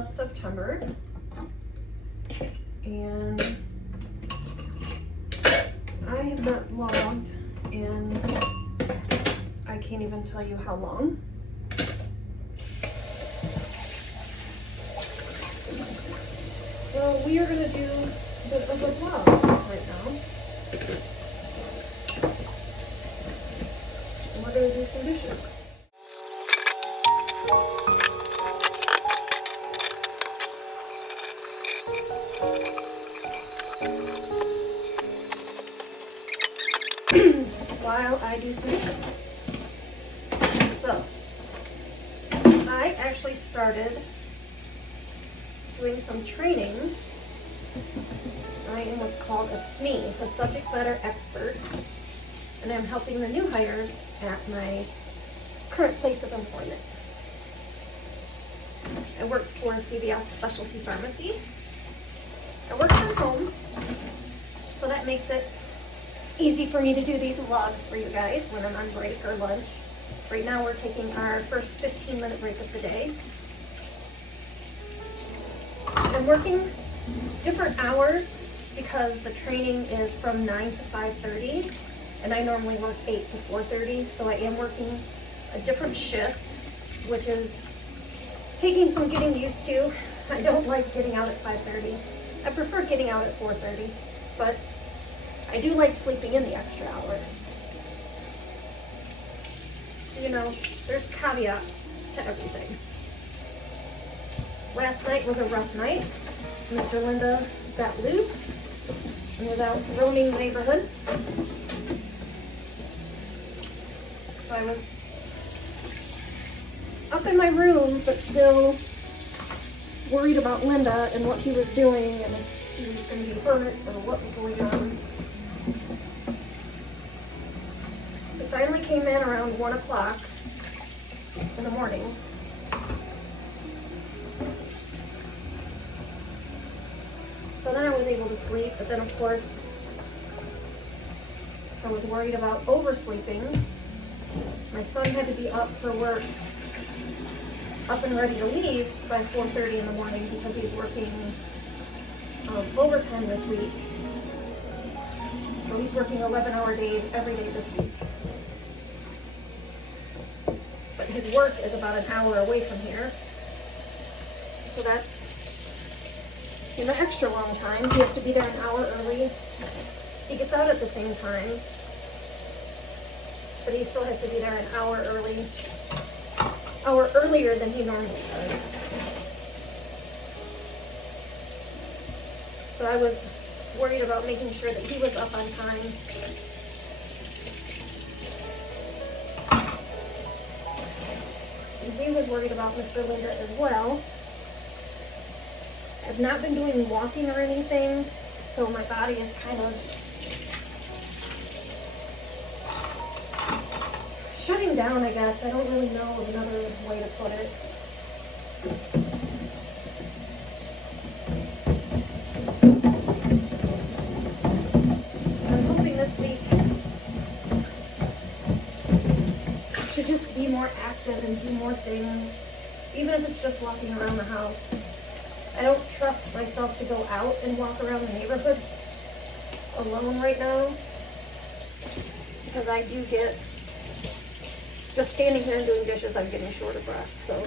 of September, and I have not vlogged in, I can't even tell you how long. So we are going to do a bit of a vlog right now. And we're going to do some dishes. While I do some dishes. So, I actually started doing some training. I am what's called a SME, the Subject Matter Expert, and I'm helping the new hires at my current place of employment. I work for CVS Specialty Pharmacy. I work from home, so that makes it easy for me to do these vlogs for you guys when I'm on break or lunch. Right now we're taking our first 15-minute break of the day. I'm working different hours because the training is from 9 to 5:30, and I normally work 8 to 4:30, so I am working a different shift, which is taking some getting used to. I don't like getting out at 5:30. I prefer getting out at 4:30, but I do like sleeping in the extra hour. So, you know, there's caveats to everything. Last night was a rough night. Mr. Linda got loose and was out roaming the neighborhood. So I was up in my room, but still worried about Linda and what he was doing and if he was going to be hurt or what was going on. It finally came in around 1 o'clock in the morning. So then I was able to sleep, but then of course I was worried about oversleeping. My son had to be up for work, up and ready to leave by 4:30 in the morning because he's working overtime this week. So he's working 11-hour days every day this week. But his work is about an hour away from here. So that's an extra long time. He has to be there an hour early. He gets out at the same time, but he still has to be there an hour earlier than he normally does. So I was worried about making sure that he was up on time. And Z was worried about Mr. Linda as well. I've not been doing walking or anything, so my body is kind of shutting down, I guess. I don't really know of another way to put it. I'm hoping this week to just be more active and do more things, even if it's just walking around the house. I don't trust myself to go out and walk around the neighborhood alone right now because I do get, just standing here and doing dishes, I'm getting short of breath, so.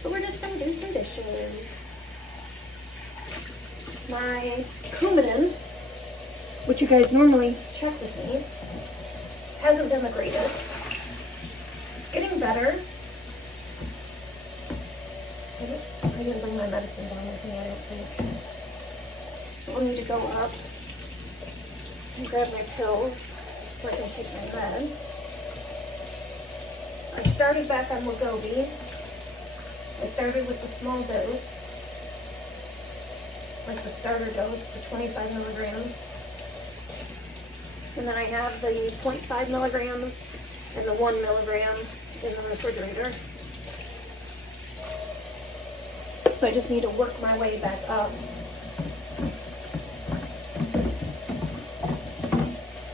So we're just gonna do some dishes. My Coumadin, which you guys normally check with me, hasn't been the greatest. It's getting better. I didn't bring my medicine down with me, I don't think. So I'll need to go up and grab my pills so I can take my meds. I started back on Wegovy. I started with the small dose, like the starter dose, the 25 milligrams. And then I have the 0.5 milligrams and the 1 milligram in the refrigerator. So I just need to work my way back up.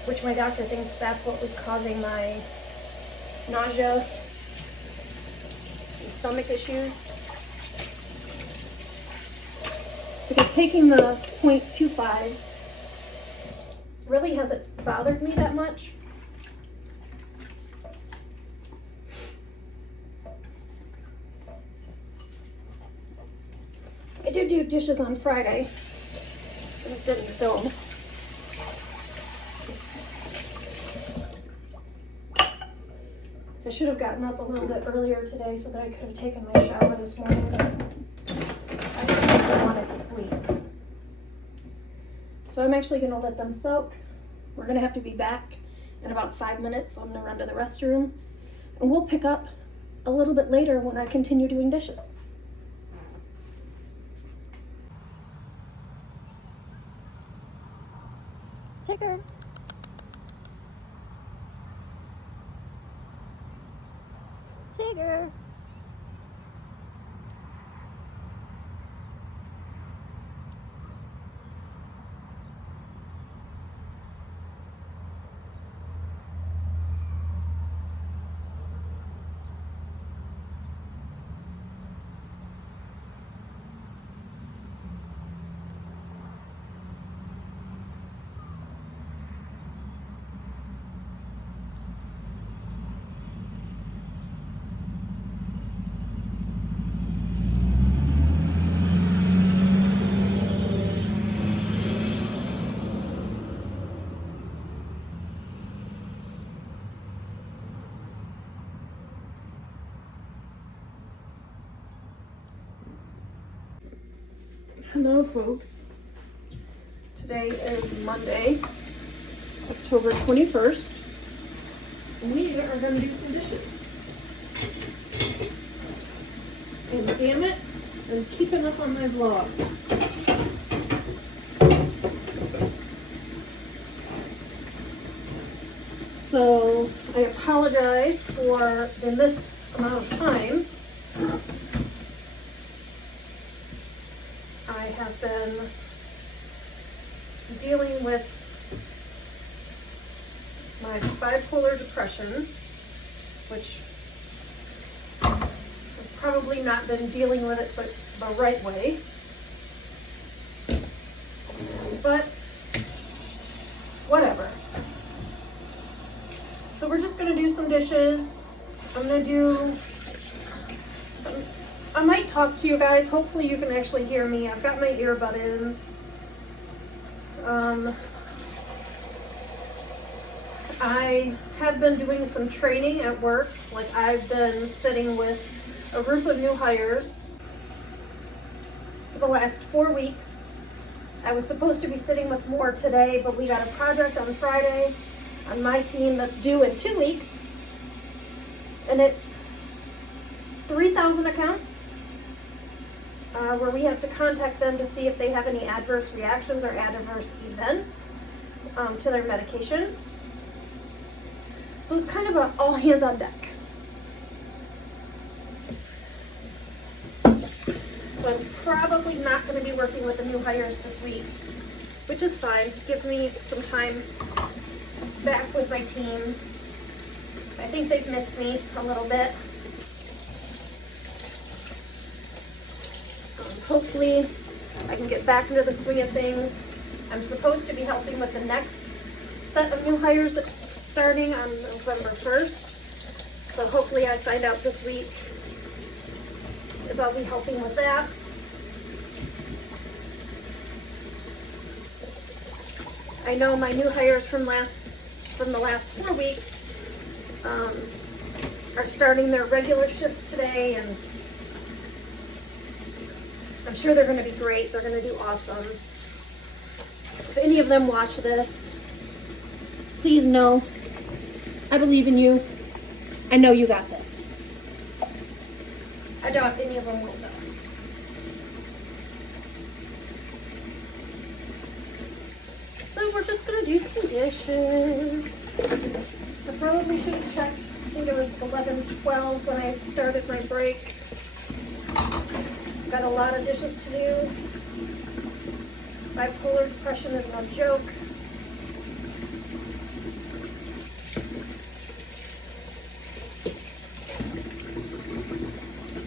Which my doctor thinks that's what was causing my nausea and stomach issues. Because taking the 0.25 really hasn't bothered me that much. I did do dishes on Friday. I just didn't film. I should have gotten up a little bit earlier today so that I could have taken my shower this morning. I just really wanted to sleep. So I'm actually going to let them soak. We're going to have to be back in about 5 minutes, so I'm going to run to the restroom. And we'll pick up a little bit later when I continue doing dishes. Tigger. Tigger. Hello folks, today is Monday, October 21st, and we are going to do some dishes. And damn it, I'm keeping up on my vlog. So I apologize for in this amount of time. I have been dealing with my bipolar depression, which I've probably not been dealing with it the right way. But whatever. So we're just going to do some dishes. I might talk to you guys. Hopefully you can actually hear me. I've got my earbud in. I have been doing some training at work. Like I've been sitting with a group of new hires for the last 4 weeks. I was supposed to be sitting with more today, but we got a project on Friday on my team that's due in 2 weeks. And it's 3,000 accounts. Where we have to contact them to see if they have any adverse reactions or adverse events to their medication. So it's kind of all hands on deck. So I'm probably not going to be working with the new hires this week, which is fine. It gives me some time back with my team. I think they've missed me a little bit. Hopefully I can get back into the swing of things. I'm supposed to be helping with the next set of new hires that's starting on November 1st. So hopefully I find out this week if I'll be helping with that. I know my new hires from the last 4 weeks are starting their regular shifts today, and I'm sure they're going to be great. They're going to do awesome. If any of them watch this, please know I believe in you. I know you got this. I doubt any of them will though. So we're just going to do some dishes. I probably should have checked. I think it was 11:12 when I started my break. Got a lot of dishes to do. Bipolar depression is no joke.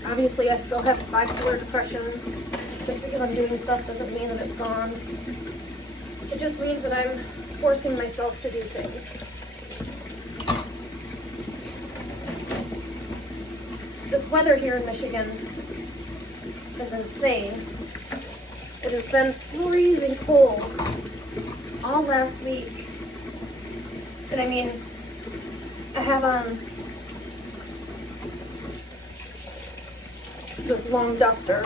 Obviously, I still have bipolar depression. Just because I'm doing stuff doesn't mean that it's gone. It just means that I'm forcing myself to do things. This weather here in Michigan is insane. It has been freezing cold all last week. And I mean, I have on this long duster,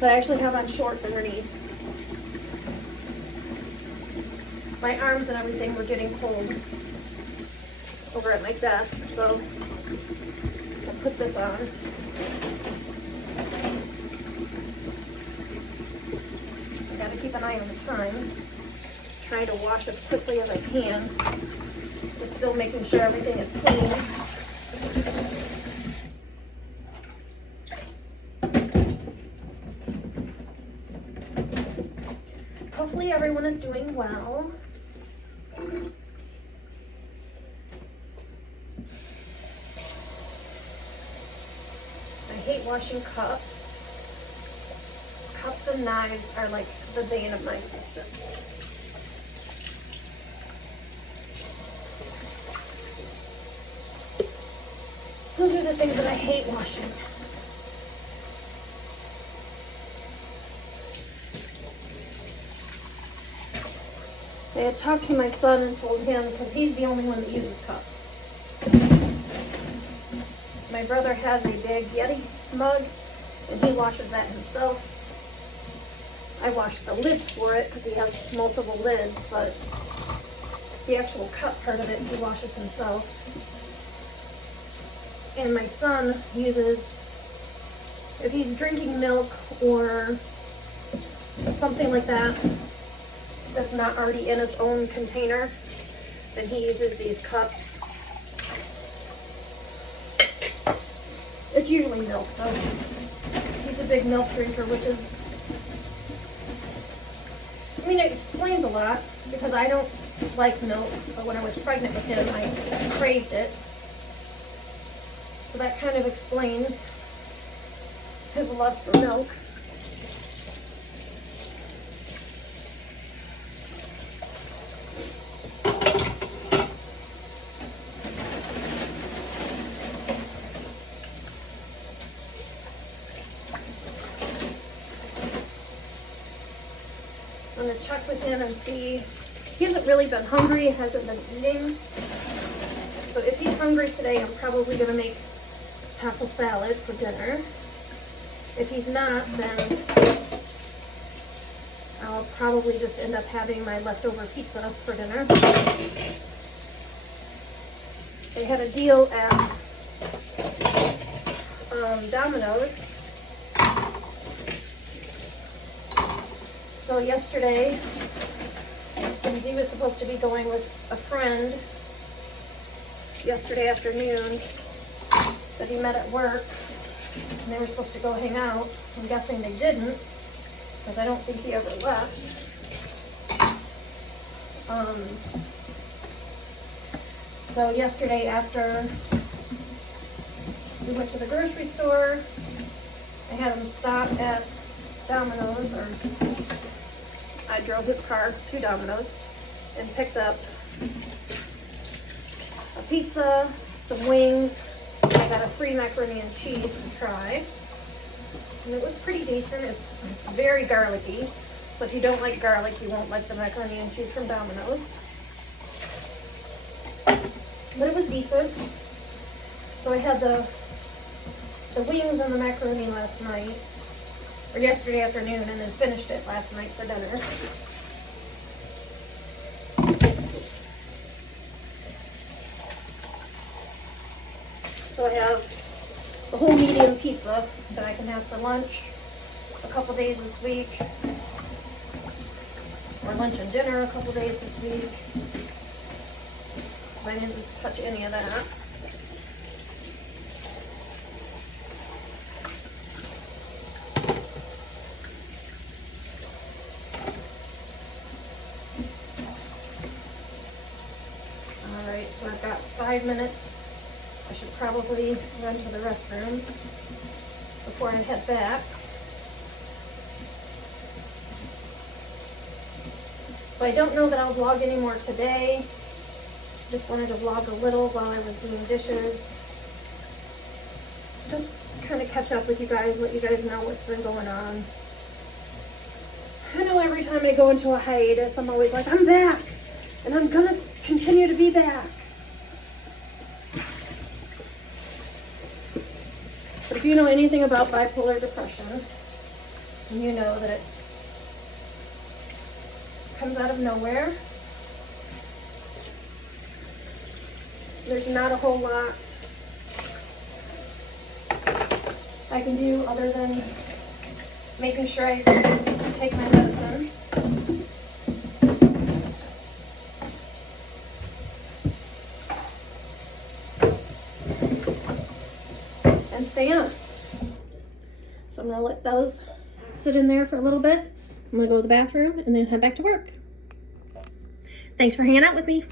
but I actually have on shorts underneath. My arms and everything were getting cold over at my desk, so I put this on. I gotta keep an eye on the time. Trying to wash as quickly as I can, but still making sure everything is clean. Hopefully everyone is doing well. I hate washing cups. Cups and knives are like the bane of my existence. Those are the things that I hate washing. I had talked to my son and told him, because he's the only one that uses cups. My brother has a big Yeti mug, and he washes that himself. I wash the lids for it, because he has multiple lids, but the actual cup part of it, he washes himself. And my son uses, if he's drinking milk or something like that, that's not already in its own container, then he uses these cups. It's usually milk though. He's a big milk drinker, which is, I mean, it explains a lot because I don't like milk, but when I was pregnant with him, I craved it. So that kind of explains his love for milk. I'm going to check with him and see. He hasn't really been hungry, hasn't been eating. So if he's hungry today, I'm probably going to make taco salad for dinner. If he's not, then I'll probably just end up having my leftover pizza for dinner. They had a deal at Domino's. So yesterday, he was supposed to be going with a friend yesterday afternoon that he met at work, and they were supposed to go hang out. I'm guessing they didn't, because I don't think he ever left. So yesterday after we went to the grocery store, I had him stop at Domino's, or I drove his car to Domino's and picked up a pizza, some wings. I got a free macaroni and cheese to try. And it was pretty decent. It's very garlicky. So if you don't like garlic, you won't like the macaroni and cheese from Domino's. But it was decent. So I had the wings and the macaroni last night, or yesterday afternoon, and then finished it last night for dinner. So I have the whole medium pizza that I can have for lunch a couple days this week, or lunch and dinner a couple days this week. I didn't touch any of that. 5 minutes. I should probably run to the restroom before I head back. So I don't know that I'll vlog anymore today. Just wanted to vlog a little while I was doing dishes. Just kind of catch up with you guys, let you guys know what's been going on. I know every time I go into a hiatus, I'm always like, I'm back, and I'm gonna continue to be back. But if you know anything about bipolar depression, you know that it comes out of nowhere. There's not a whole lot I can do other than making sure I take my medicine. And stay on. So I'm going to let those sit in there for a little bit. I'm going to go to the bathroom and then head back to work. Thanks for hanging out with me.